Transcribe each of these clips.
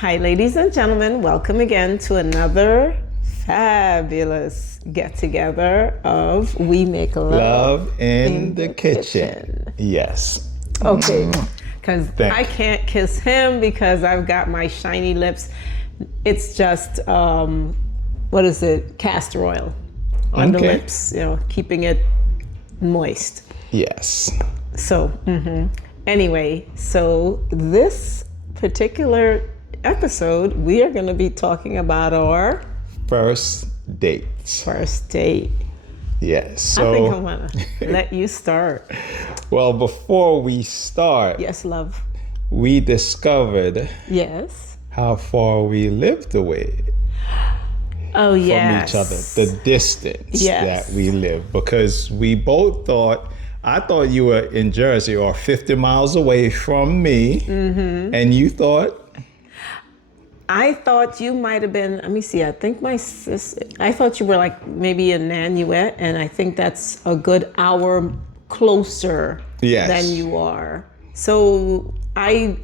Hi, ladies and gentlemen. Welcome again to another fabulous get-together of We Make Love in the kitchen. Yes. Okay, because I can't kiss him because I've got my shiny lips. It's just, what is it? Castor oil on the lips, keeping it moist. Yes. So, anyway, so this particular episode, we are going to be talking about our first dates. First date. Yes. So I think I'm going to let you start. Well, before we start, Yes, love. we discovered how far we lived away from each other, the distance that we live, because we both thought, I thought you were in Jersey or 50 miles away from me, and you thought? I thought you might have been, let me see, I think my sister, I thought you were like maybe in Nanuet, and I think that's a good hour closer than you are. So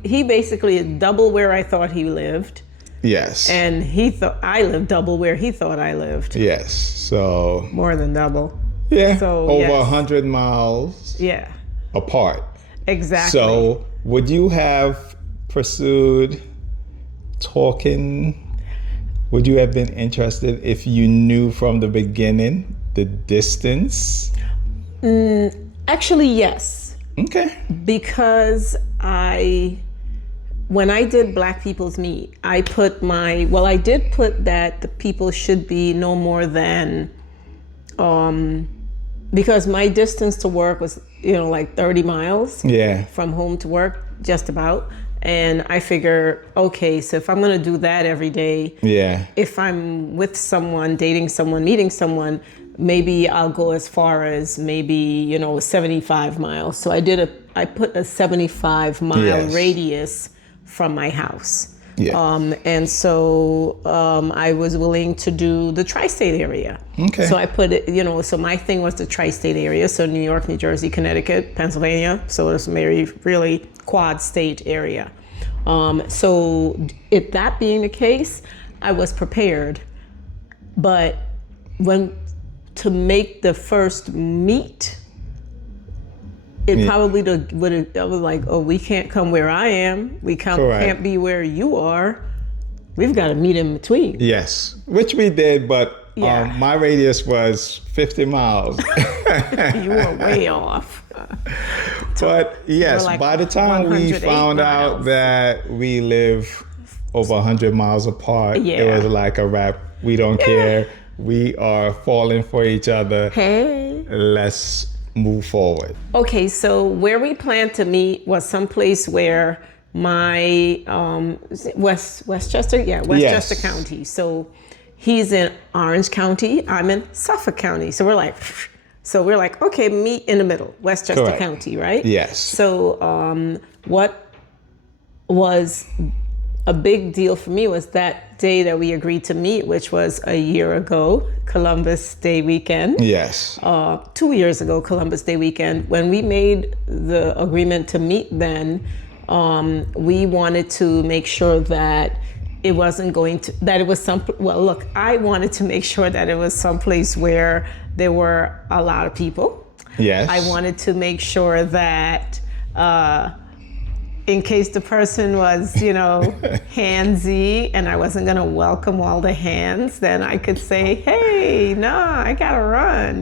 he basically is double where I thought he lived. Yes. And he thought I lived double where he thought I lived. Yes. So more than double. Yeah. So over 100 miles. Yeah. Apart. Exactly. So would you have pursued talking? Would you have been interested if you knew from the beginning the distance? Actually, yes. Okay. Because when I did Black People's Meet, I did put that the people should be no more than, because my distance to work was, like 30 miles from home to work, just about. And I figure, okay, so if I'm going to do that every day, if I'm with someone, dating someone, meeting someone, maybe I'll go as far as maybe, 75 miles. So I put a 75 mile radius from my house. And so I was willing to do the tri-state area. Okay. So I put it, so my thing was the tri-state area. So New York, New Jersey, Connecticut, Pennsylvania. So it's really quad state area. So that being the case, I was prepared. But to make the first meet, it probably would have, I was like, oh, we can't come where I am. We can't be where you are. We've got to meet in between. Yes, which we did, but my radius was 50 miles. You were way off. But yes, like by the time we found out that we live over 100 miles apart, it was like a wrap. We don't care. We are falling for each other. Hey. Let's move forward. Okay, so where we planned to meet was someplace where my Westchester County. So he's in Orange County, I'm in Suffolk County. So we're like, okay, meet in the middle, Westchester County, right? Yes. So what was a big deal for me was that day that we agreed to meet, which was a year ago, Columbus Day weekend. Yes. 2 years ago, Columbus Day weekend. When we made the agreement to meet then, we wanted to make sure that it wasn't I wanted to make sure that it was someplace where there were a lot of people. Yes. I wanted to make sure that, in case the person was, handsy and I wasn't going to welcome all the hands, then I could say, hey, no, I got to run,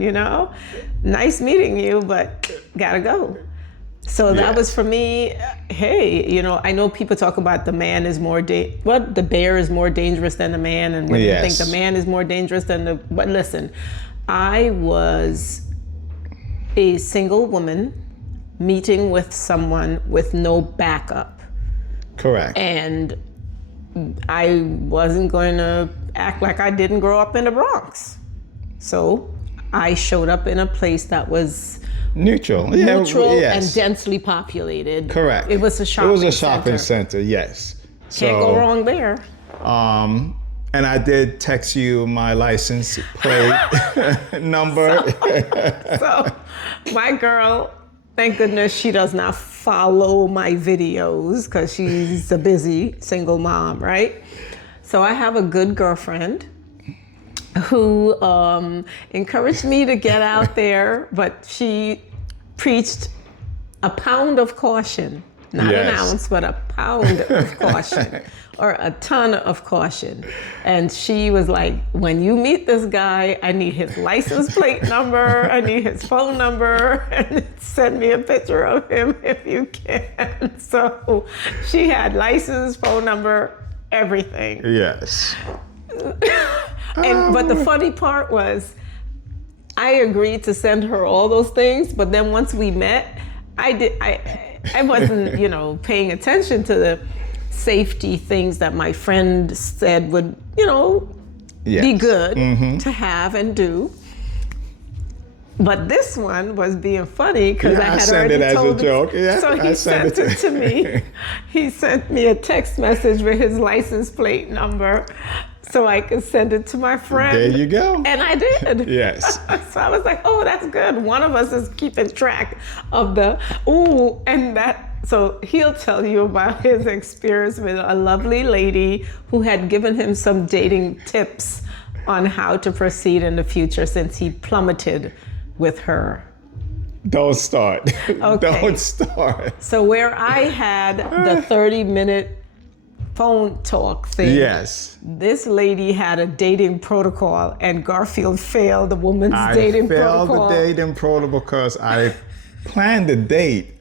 Nice meeting you, but got to go. So that was for me, hey, I know people talk about the bear is more dangerous than the man, and women think the man is more dangerous than but listen, I was a single woman meeting with someone with no backup. Correct. And I wasn't going to act like I didn't grow up in the Bronx. So I showed up in a place that was neutral and densely populated. Correct. It was a shopping center, yes. Can't go wrong there. And I did text you my license plate number. So my girl Thank goodness she does not follow my videos because she's a busy single mom, right? So I have a good girlfriend who encouraged me to get out there, but she preached a pound of caution, not an ounce, but a pound of caution, or a ton of caution. And she was like, when you meet this guy, I need his license plate number, I need his phone number, and send me a picture of him if you can. So she had license, phone number, everything. Yes. But the funny part was, I agreed to send her all those things, but then once we met, I wasn't, paying attention to the safety things that my friend said would, be good to have and do. But this one was being funny because I had already told him. Joke. Yeah, so he sent it to me. He sent me a text message with his license plate number so I could send it to my friend. There you go. And I did. Yes. So I was like, oh, that's good. One of us is keeping track of so he'll tell you about his experience with a lovely lady who had given him some dating tips on how to proceed in the future since he plummeted with her. Don't start. Okay. Don't start. So where I had the 30-minute phone talk thing. Yes. This lady had a dating protocol, and Garfield failed the woman's dating protocol. I failed the dating protocol because I planned a date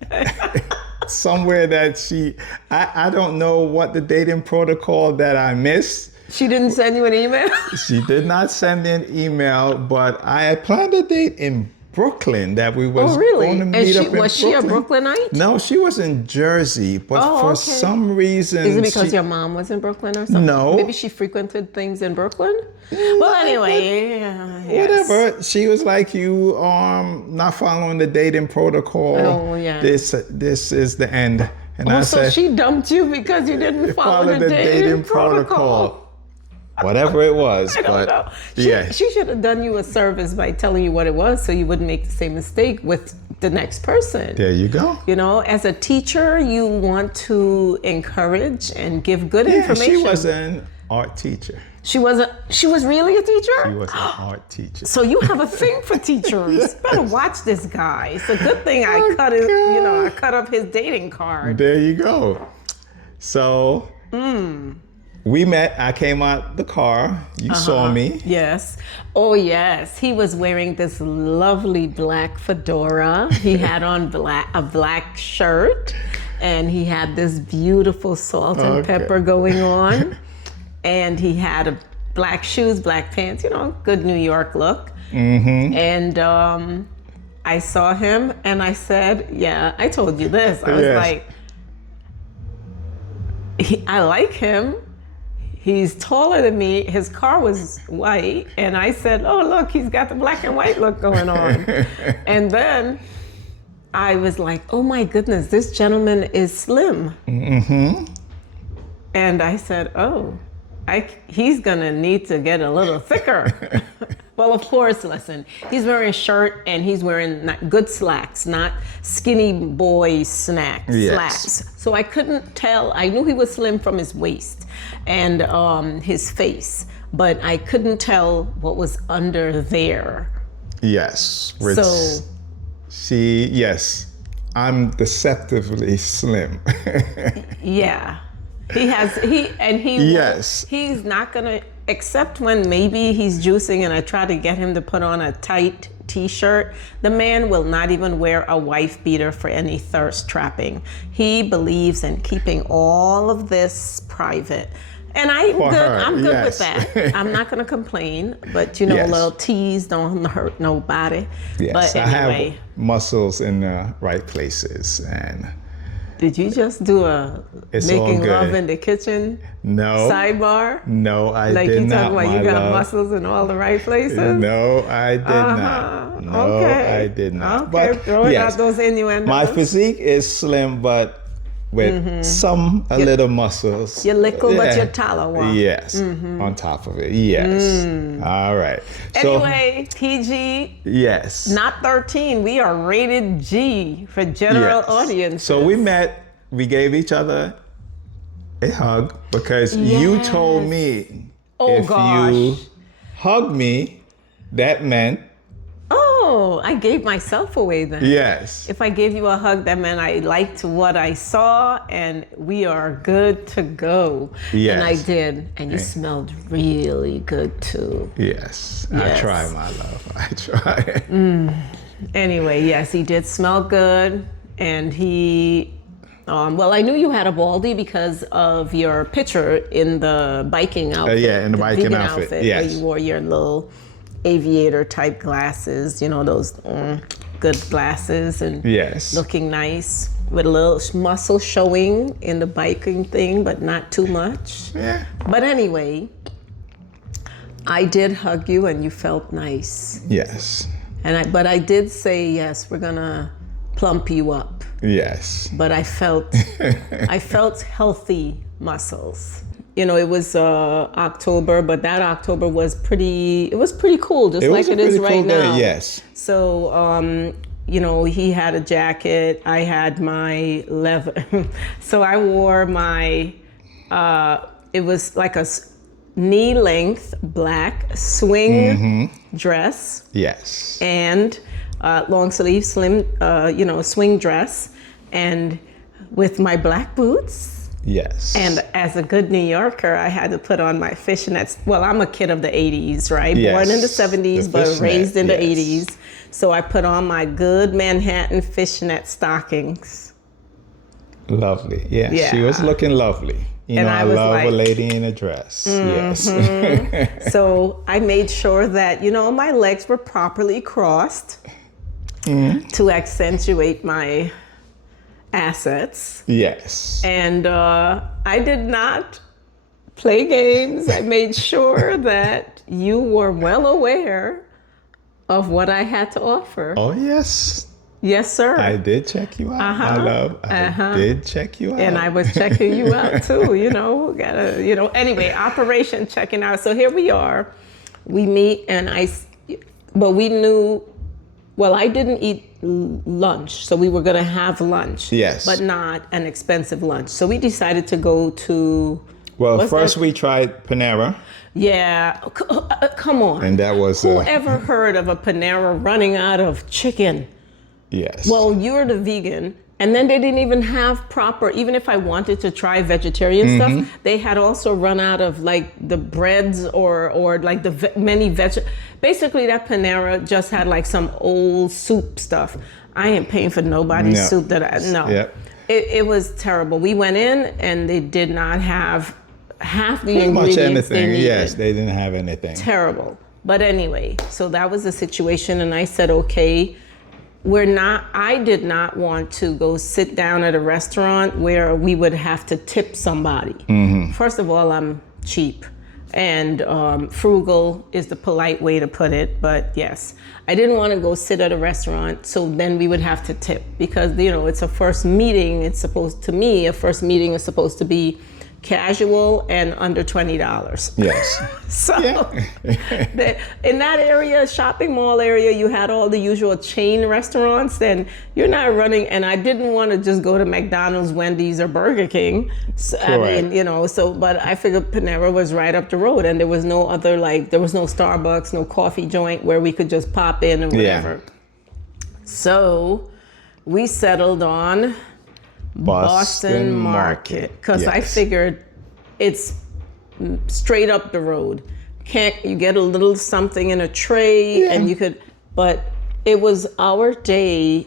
somewhere that I don't know what the dating protocol that I missed. She didn't send you an email? She did not send me an email, but I had planned a date in Brooklyn that we was going to meet up in Brooklyn. Was she a Brooklynite? No, she was in Jersey, but for some reason... Is it because your mom was in Brooklyn or something? No. Maybe she frequented things in Brooklyn? Well, anyway, whatever. She was like, you not following the dating protocol. Oh, yeah. This is the end. And I said, so she dumped you because you didn't follow the dating protocol. Whatever it was. I don't know. She should have done you a service by telling you what it was so you wouldn't make the same mistake with the next person. There you go. As a teacher, you want to encourage and give good information. She was an art teacher. She was really a teacher? She was an art teacher. So you have a thing for teachers. Better watch this guy. It's a good thing I cut up his dating card. There you go. So we met. I came out the car. You saw me. Yes. Oh, yes. He was wearing this lovely black fedora. He had on a black shirt, and he had this beautiful salt and pepper going on. And he had black shoes, black pants, good New York look. Mm-hmm. And I saw him and I said, I told you this. I was like, I like him. He's taller than me. His car was white. And I said, oh, look, he's got the black and white look going on. And then I was like, oh my goodness, this gentleman is slim. Mm-hmm. And I said, he's gonna need to get a little thicker. Well, of course, listen, he's wearing a shirt and he's wearing good slacks, not skinny boy slacks. So I couldn't tell. I knew he was slim from his waist and his face, but I couldn't tell what was under there. Yes. I'm deceptively slim. Yeah. He's not gonna, except when maybe he's juicing and I try to get him to put on a tight t-shirt. The man will not even wear a wife beater for any thirst trapping. He believes in keeping all of this private. And I'm good with that. I'm not gonna complain, but little tease don't hurt nobody. Yes, but anyway. I have muscles in the right places and did you just do a making love in the kitchen sidebar? No, I did not. Like you talk about you got muscles in all the right places? No, I did not. No, I did not. Okay, throwing out those innuendos. My physique is slim, but with a little muscles. Your little, but your talawa. Yes, on top of it. Yes. All right. Anyway, PG. Yes. Not 13. We are rated G for general audience. So we met. We gave each other a hug because you told me you hug me, that meant. Oh, I gave myself away then. Yes. If I gave you a hug, that meant I liked what I saw and we are good to go. Yes. And I did. And you smelled really good too. Yes. I try, my love. I try. Anyway, yes, he did smell good. And he, well, I knew you had a baldy because of your picture in the biking outfit. In the biking outfit. Yes. Where you wore your little aviator type glasses, those good glasses, and looking nice with a little muscle showing in the biking thing, but not too much. Yeah. But anyway, I did hug you and you felt nice. Yes. But I did say, yes, we're gonna plump you up. Yes. But I felt healthy muscles. It was October, but that October was pretty cool, just like it is right now. Yes. So, he had a jacket, I had my leather. So I wore my, it was like a knee-length black swing dress. Yes. And long sleeve, slim, swing dress, and with my black boots. Yes. And as a good New Yorker, I had to put on my fishnets. Well, I'm a kid of the 80s, right? Yes. Born in the 70s, but raised in the 80s. So I put on my good Manhattan fishnet stockings. Lovely. Yeah. She was looking lovely. I love a lady in a dress. Yes. So I made sure that, my legs were properly crossed to accentuate my assets. Yes. And I did not play games. I made sure that you were well aware of what I had to offer. Oh, yes. Yes, sir. I did check you out, my love. I did check you out. And I was checking you out too, Anyway, Operation Checking Out. So here we are. We meet but we knew, well, I didn't eat lunch, so we were going to have lunch. Yes. But not an expensive lunch. So we decided to go to... Well, first we tried Panera. Yeah. Come on. And that was... Who ever heard of a Panera running out of chicken? Yes. Well, you're the vegan. And then they didn't even have proper, even if I wanted to try vegetarian stuff, they had also run out of like the breads or like the many basically that Panera just had like some old soup stuff. I ain't paying for nobody's soup Yep. It was terrible. We went in and they did not have half the Pretty ingredients much anything. they needed. Yes, they didn't have anything. Terrible. But anyway, so that was the situation and I said, okay, I did not want to go sit down at a restaurant where we would have to tip somebody. First of all, I'm cheap and frugal is the polite way to put it. But yes, I didn't want to go sit at a restaurant. So then we would have to tip because, it's a first meeting. A first meeting is supposed to be casual and under $20. Yes. So in that area, shopping mall area, you had all the usual chain restaurants and you're not running. And I didn't want to just go to McDonald's, Wendy's or Burger King. So, but I figured Panera was right up the road and there was no other, there was no Starbucks, no coffee joint where we could just pop in and whatever. Yeah. So we settled on Boston Market because I figured it's straight up the road. You get a little something in a tray and you could, but it was our day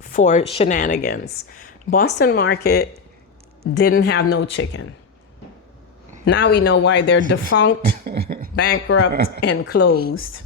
for shenanigans. Boston Market didn't have no chicken. Now we know why they're defunct, bankrupt, and closed.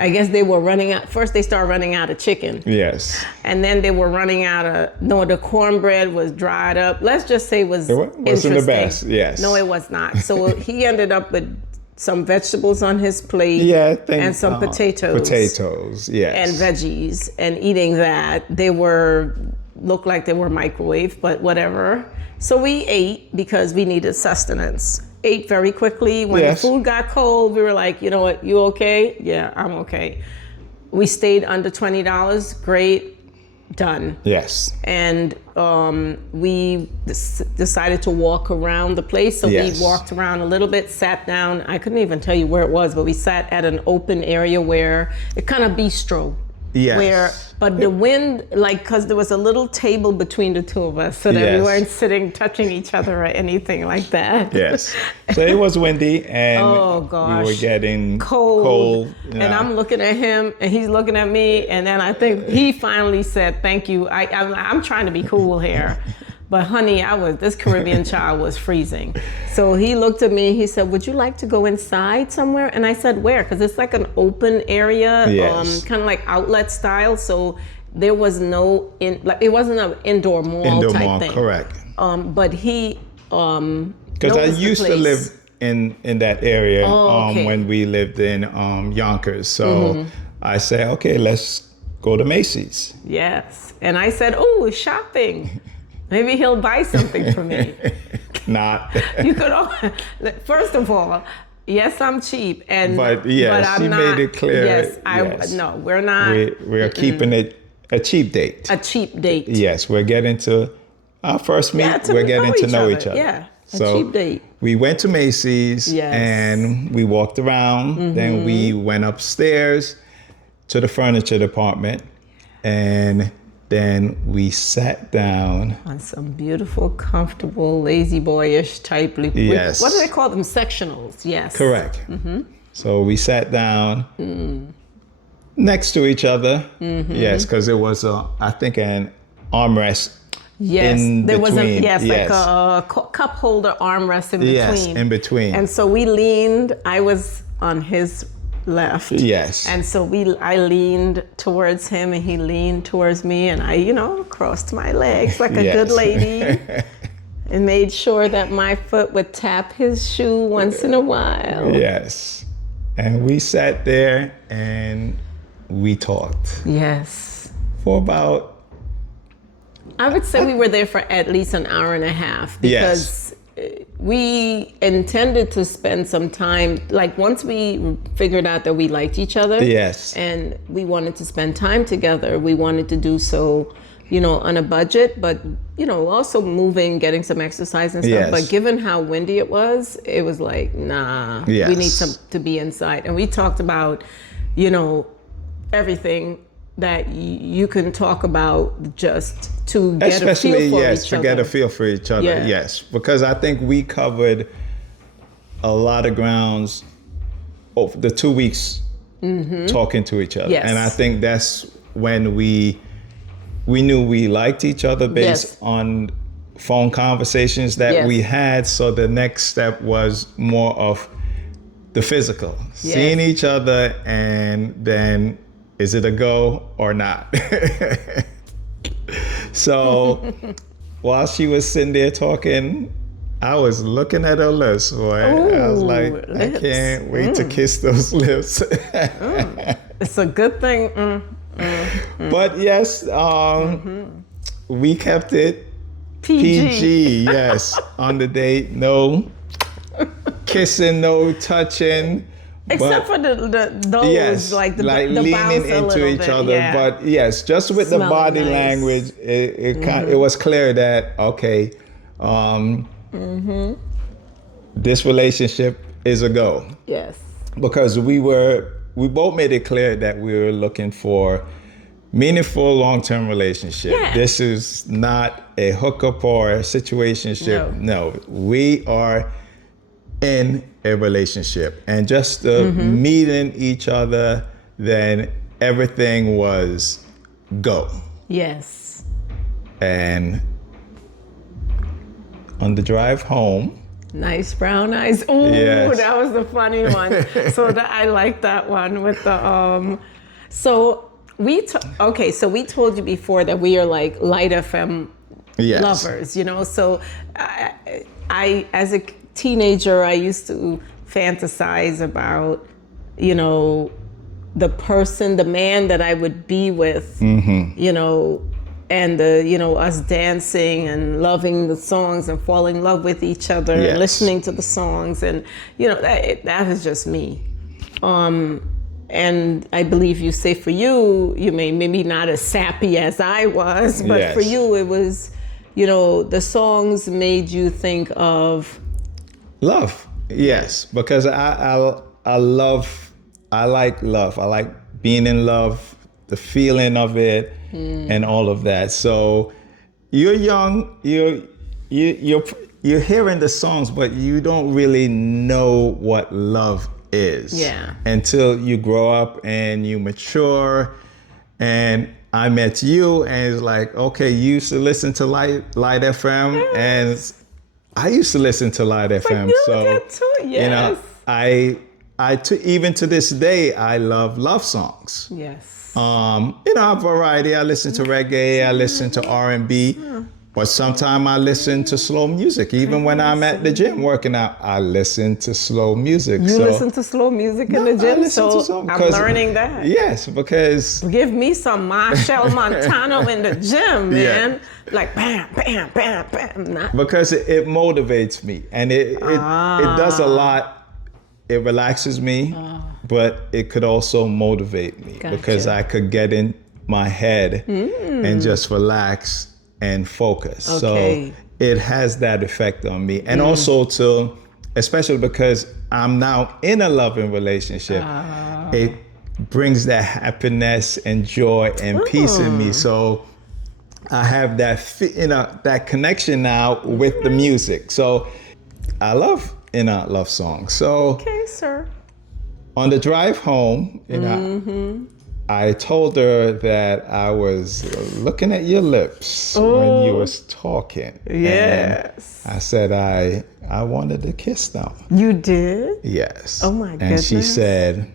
I guess they were running out. First, they started running out of chicken. Yes. And then they were running out of, the cornbread was dried up. Let's just say it wasn't the best, yes. No, it was not. So he ended up with some vegetables on his plate and some potatoes. Potatoes, yes. And veggies. And eating that, they were looked like they were microwaved, but whatever. So we ate because we needed sustenance. Ate very quickly. When the food got cold, we were like, you know what, you okay? Yeah, I'm okay. We stayed under $20. Great. Done. Yes. And we decided to walk around the place. So we walked around a little bit, sat down. I couldn't even tell you where it was, but we sat at an open area where it kind of bistro. Yes. But the wind, like, because there was a little table between the two of us so that we weren't sitting, touching each other or anything like that. Yes. So it was windy and we were getting cold. And I'm looking at him and he's looking at me. And then I think he finally said, thank you. I'm trying to be cool here. But honey, this Caribbean child was freezing. So he looked at me, he said, would you like to go inside somewhere? And I said, where? Because it's like an open area, kind of like outlet style. So there was it wasn't an indoor mall type thing. Correct. But he because I used to live in that area when we lived in Yonkers. So I said, okay, let's go to Macy's. Yes. And I said, oh, shopping. Maybe he'll buy something for me. Not. You could. First of all, yes, I'm cheap, but I'm not. Made it clear. Yes, no, we're not. We're keeping it a cheap date. A cheap date. Yes, we're getting to our first meet. We're getting to know each other. Yeah, a cheap date. We went to Macy's and we walked around. Then we went upstairs to the furniture department and then we sat down on some beautiful, comfortable, lazy boyish type. Yes. What do they call them? Sectionals. Yes. Correct. So we sat down next to each other. Yes, because it was I think an armrest. Yes, there was like a cup holder armrest in between. Yes, in between. And so we leaned. I was on his left. Yes. And so I leaned towards him and he leaned towards me and I, crossed my legs like a good lady and made sure that my foot would tap his shoe once in a while. Yes. And we sat there and we talked. Yes. For about... I would say we were there for at least an hour and a half because we intended to spend some time, like once we figured out that we liked each other and we wanted to spend time together, we wanted to do so, on a budget, but, also moving, getting some exercise and stuff. But given how windy it was like, nah, we need to be inside. And we talked about, everything that you can talk about just to get a feel for each other. To get a feel for each other, yes. Because I think we covered a lot of grounds over the 2 weeks talking to each other. And I think that's when we knew we liked each other based on phone conversations that we had. So the next step was more of the physical, seeing each other and then is it a go or not? So while she was sitting there talking, I was looking at her lips, boy. I was like, lips. I can't wait to kiss those lips. It's a good thing. But yes, we kept it PG, yes. On the date, no kissing, no touching. Except for those, like leaning into each other. Yeah. But yes, just with the body language, it was clear that, okay, this relationship is a go. Yes. Because we both made it clear that we were looking for meaningful long-term relationship. Yeah. This is not a hookup or a situationship. No, we are in a relationship, and just meeting each other, then everything was go. Yes. And on the drive home, nice brown eyes. Oh, that was the funny one. So I like that one with the So we told you before that we are like Light FM lovers, So I as a teenager, I used to fantasize about, the man that I would be with, and us dancing and loving the songs and falling in love with each other and listening to the songs, and that was just me. And I believe you say for you maybe not as sappy as I was, but for you it was, the songs made you think of love. Yes, because I like love. I like being in love, the feeling of it, and all of that. So you're young, you're hearing the songs, but you don't really know what love is until you grow up and you mature. And I met you, and it's like, okay, you used to listen to Light FM, and I used to listen to Light FM. So even to this day, I love songs. Yes. A variety. I listen to reggae, I listen to R&B, but sometimes I listen to slow music. Even when I'm at the gym working out, I listen to slow music. You listen to slow music in the gym? I'm learning that. Yes, because... Give me some Marshall Montano in the gym, man. Like bam, bam, bam, bam. Because it motivates me, and it does a lot. It relaxes me, but it could also motivate me because I could get in my head and just relax and focus. Okay. So it has that effect on me. And also especially because I'm now in a loving relationship, it brings that happiness and joy and peace in me. So I have that, that connection now with the music. So I love love songs. So okay, sir. On the drive home, I told her that I was looking at your lips when you was talking. Yes. And I said I wanted to kiss them. You did? Yes. Oh my goodness. And she said,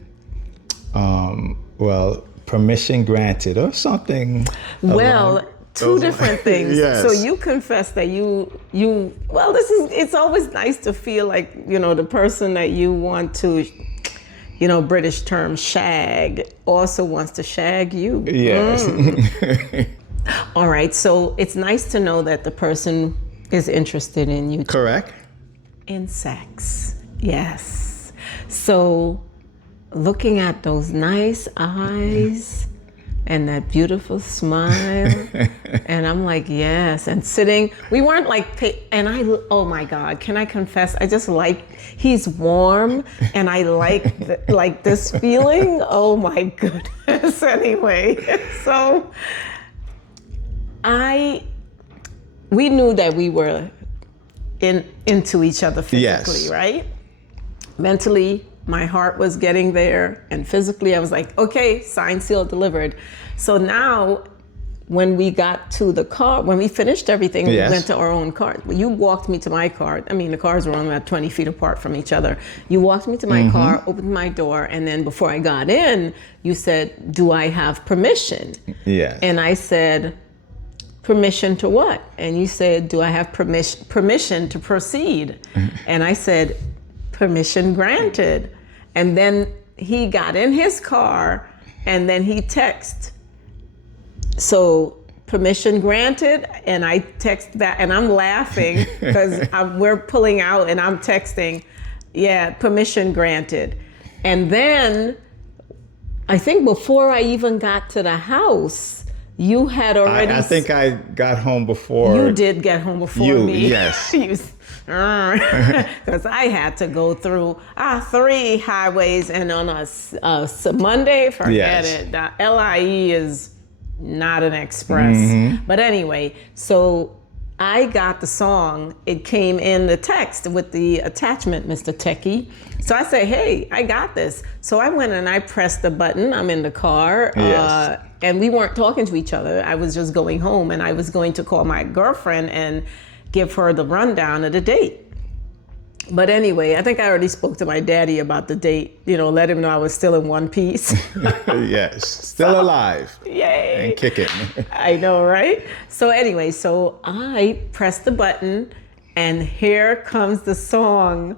well, permission granted or something. Well, two different things. Yes. So you confess that it's always nice to feel like, the person that you want to, British term shag, also wants to shag you. Yes. All right. So it's nice to know that the person is interested in you. Correct. In sex. Yes. So looking at those nice eyes and that beautiful smile, and I'm like, yes, and sitting, we weren't like, oh my God, can I confess, I just he's warm, and I like this feeling, oh my goodness, anyway, so we knew that we were into each other physically, right? Mentally, my heart was getting there, and physically I was like, okay, signed, sealed, delivered. So now when we got to the car, when we finished everything, we went to our own car. You walked me to my car. I mean, the cars were only about 20 feet apart from each other. You walked me to my car, opened my door, and then before I got in, you said, do I have permission? Yeah. And I said, permission to what? And you said, do I have permission to proceed? And I said, permission granted. And then he got in his car and then he texted. So permission granted, and I text back, and I'm laughing because we're pulling out and I'm texting, permission granted. And then I think before I even got to the house, you had already... I think I got home before... You did get home before me. Yes. Because I had to go through 3 highways, and on a Monday, forget it. The LIE is not an express. But anyway, so I got the song. It came in the text with the attachment, Mr. Techie. So I said, hey, I got this. So I went and I pressed the button. I'm in the car. And we weren't talking to each other. I was just going home, and I was going to call my girlfriend and give her the rundown of the date. But anyway, I think I already spoke to my daddy about the date, let him know I was still in one piece. Yes, still alive. Yay. And kicking. I know, right? So anyway, so I pressed the button, and here comes the song,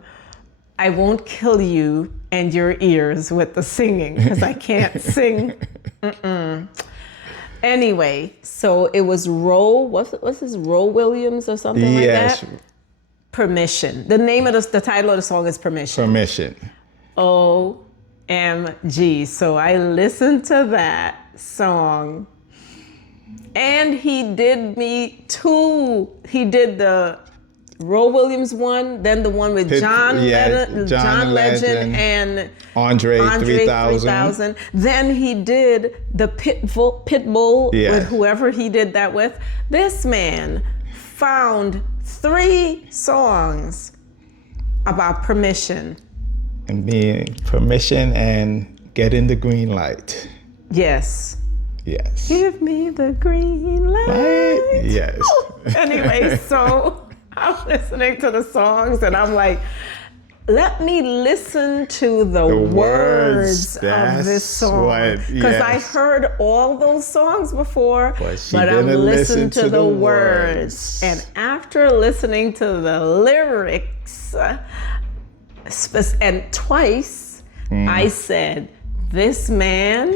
I Won't Kill You and Your Ears with the singing, because I can't sing. Anyway, so it was what's his, Roe Williams or something like that? Permission. The name of the title of the song is Permission. Permission. OMG. So I listened to that song, and he did me too. He did the Roe Williams one, then the one with John Legend and Andre 3000. Then he did the Pitbull with whoever he did that with. This man found 3 songs about permission. And being permission and getting the green light. Yes. Yes. Give me the green light. Yes. Anyway, so I'm listening to the songs and I'm like, let me listen to the words of this song. Because I heard all those songs before, but I'm listening to the words. And after listening to the lyrics, and twice, I said, this man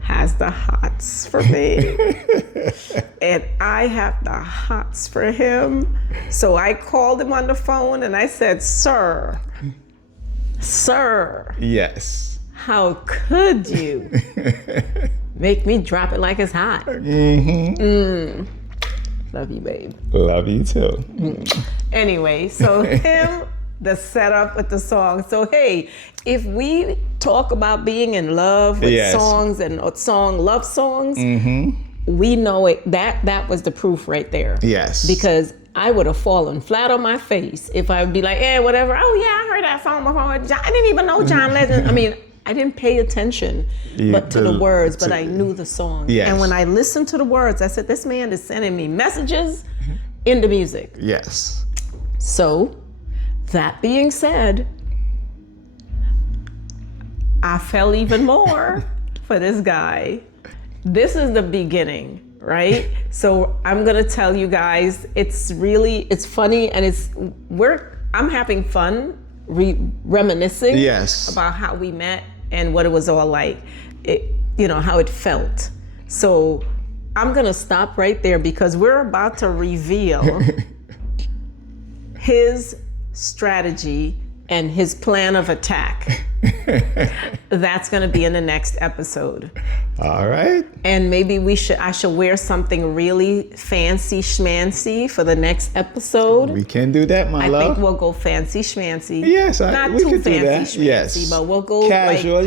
has the hots for me. And I have the hots for him. So I called him on the phone and I said, Sir. Yes. How could you make me drop it like it's hot? Love you, babe. Love you too. Anyway, so the setup with the song. So hey, if we talk about being in love with songs and love songs, we know it. That was the proof right there. Yes. Because I would have fallen flat on my face if I would be like, whatever. Oh yeah, I heard that song before. I didn't even know John Legend. I mean, I didn't pay attention to the words, but I knew the song. Yes. And when I listened to the words, I said, this man is sending me messages in the music. Yes. So, that being said, I fell even more for this guy. This is the beginning, right? So I'm gonna tell you guys, it's funny, and I'm having fun reminiscing about how we met and what it was all like, how it felt. So I'm gonna stop right there because we're about to reveal his strategy and his plan of attack. That's going to be in the next episode. All right. And maybe I should wear something really fancy schmancy for the next episode. We can do that, my love. I think we'll go fancy schmancy. Yes, not we too could fancy do that. schmancy, Yes, but we'll go casual.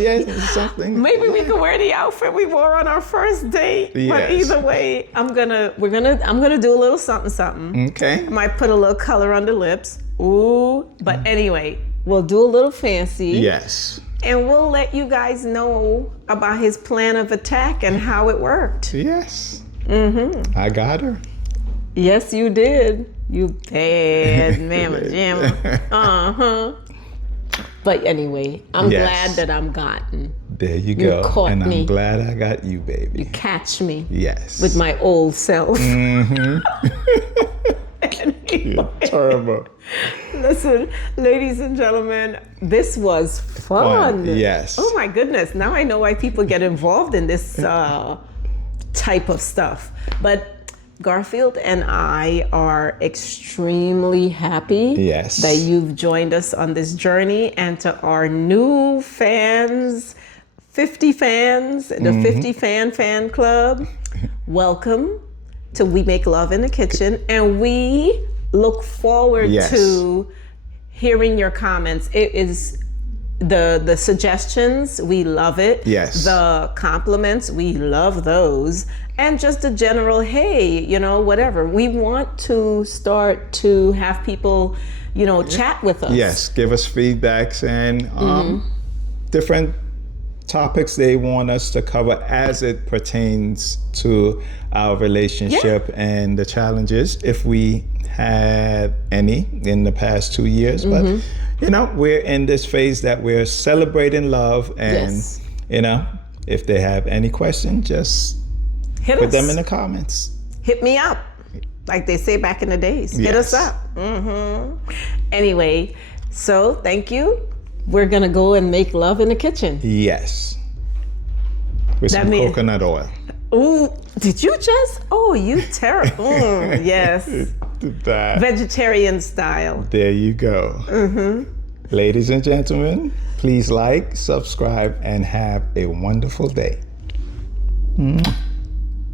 Something. Maybe we could wear the outfit we wore on our first date. Yes. But either way, I'm gonna do a little something. Okay. I might put a little color on the lips. Ooh, but anyway, we'll do a little fancy. Yes. And we'll let you guys know about his plan of attack and how it worked. Yes. I got her. Yes, you did. You bad mamma jamma. But anyway, I'm glad that I'm gotten. There you go. Caught and me. I'm glad I got you, baby. You catch me. Yes. With my old self. Anyway. Turbo. Listen, ladies and gentlemen, this was fun. Yes. Oh my goodness. Now I know why people get involved in this type of stuff. But Garfield and I are extremely happy that you've joined us on this journey. And to our new fans, 50 fans, the 50 fan club, welcome to We Make Love in the Kitchen. And we look forward to hearing your comments. It is the suggestions, we love it. Yes. The compliments, we love those. And just a general, hey, whatever. We want to start to have people, chat with us. Yes, give us feedbacks and different topics they want us to cover as it pertains to our relationship and the challenges, if we had any in the past 2 years. But we're in this phase that we're celebrating love, and if they have any questions, just put them in the comments. Hit me up, like they say back in the days. Hit us up. Anyway, so thank you. We're gonna go and make love in the kitchen. Yes, with some coconut oil. Ooh, did you just? Oh, you terrible. Yes. That. Vegetarian style. There you go. Mm-hmm. Ladies and gentlemen, please like, subscribe, and have a wonderful day. Mm.